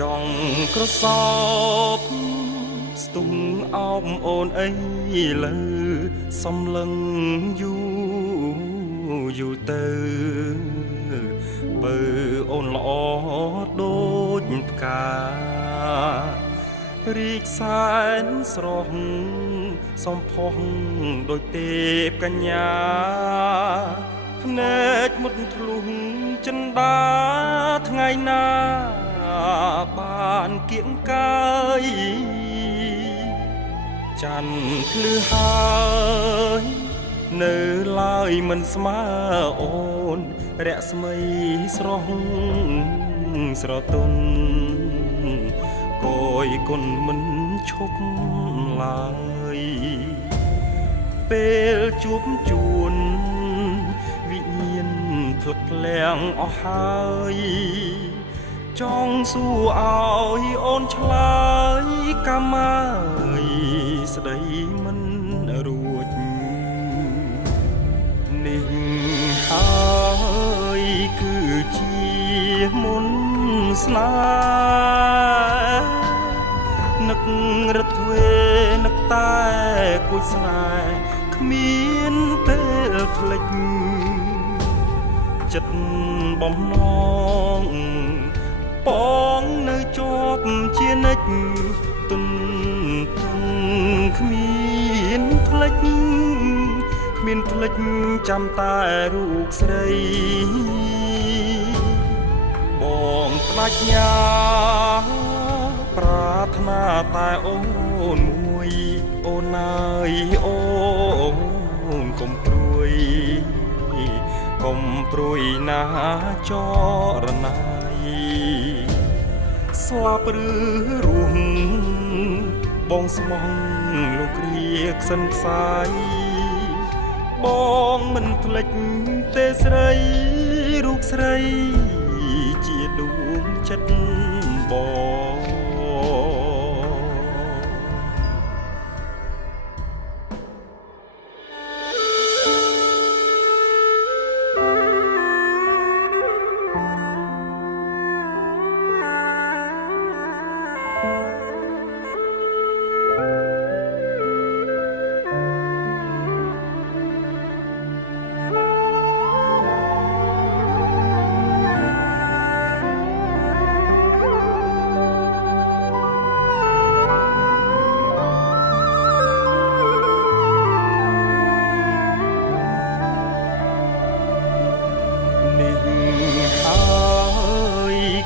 ចង់ក្រសោបស្ទុំអោបអូនអីលើសំឡឹងយូយូទៅបើអូនល្អដូចផ្ការីកសែនស្រស់សំផស្សដូចទេពកញ្ញាភ្នែកមុតធ្លុះចិន្តាថ្ងៃណាបានគៀងកាយច័ន្ទភ្លឺហើយនៅឡើយមិនស្មើអូនរស្មីស្រស់ស្រទន់គយគុណមិនឈប់ឡើយពេលជួបជួនវិញ្ញាណផ្លឹកផ្លាំងអស់ហើយចង់សួរឲ្យអូនឆ្លើយកាម៉ាយស្ដីមិនរួចនេះហើយគឺជាមុនស្នេហ៍នឹករត់ទ្វេនឹកតែគួយស្នេហ៍គ្មានពេលភ្លេចចិត្តបំណងបងនៅជាប់ជានិច្ចទុនគ្មានផ្លេចគ្មានផ្លេចចាំតែរូបស្រីបងបដិញ្ញាប្រាថ្នាតែអូនមួយអូនអើយអូនកុំព្រួយកុំព្រួយណាចរណៃស្លាប់ឬរស់បងស្មោះលោកគ្រាក្សិនផ្សាយបងមិនភ្លេចទេស្រីរូបស្រីជាដួងចិត្តបង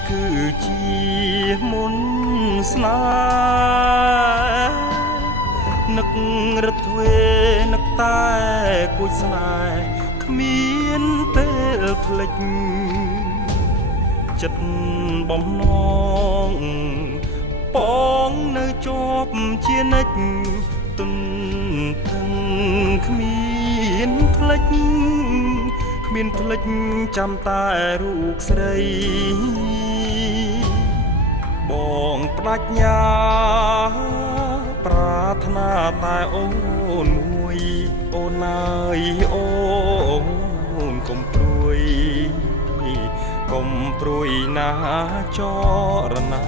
គឺជាមុនស្នេហ៍នឹករត់ទ្វេនឹកតែគួយស្នេហ៍គ្មានពេលភ្លេចចិត្តបំណងបងនៅជាប់ជានិច្ចទុនគ្មានភ្លេចគ្មានភ្លេចចាំតែរូបស្រីបងបដិញ្ញាប្រាថ្នាតែអូនមួយអូនអើយអូនកុំព្រួយកុំព្រួយណាចរណៃ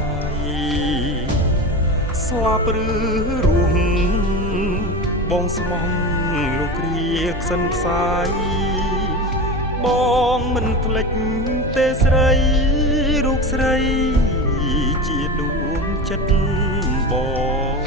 ស្លាប់ឬរស់បងស្មោះលោកគ្រាក្សិនផ្សាយបងមិនភ្លេចទេស្រីរូបស្រីជាដួងចិត្តបង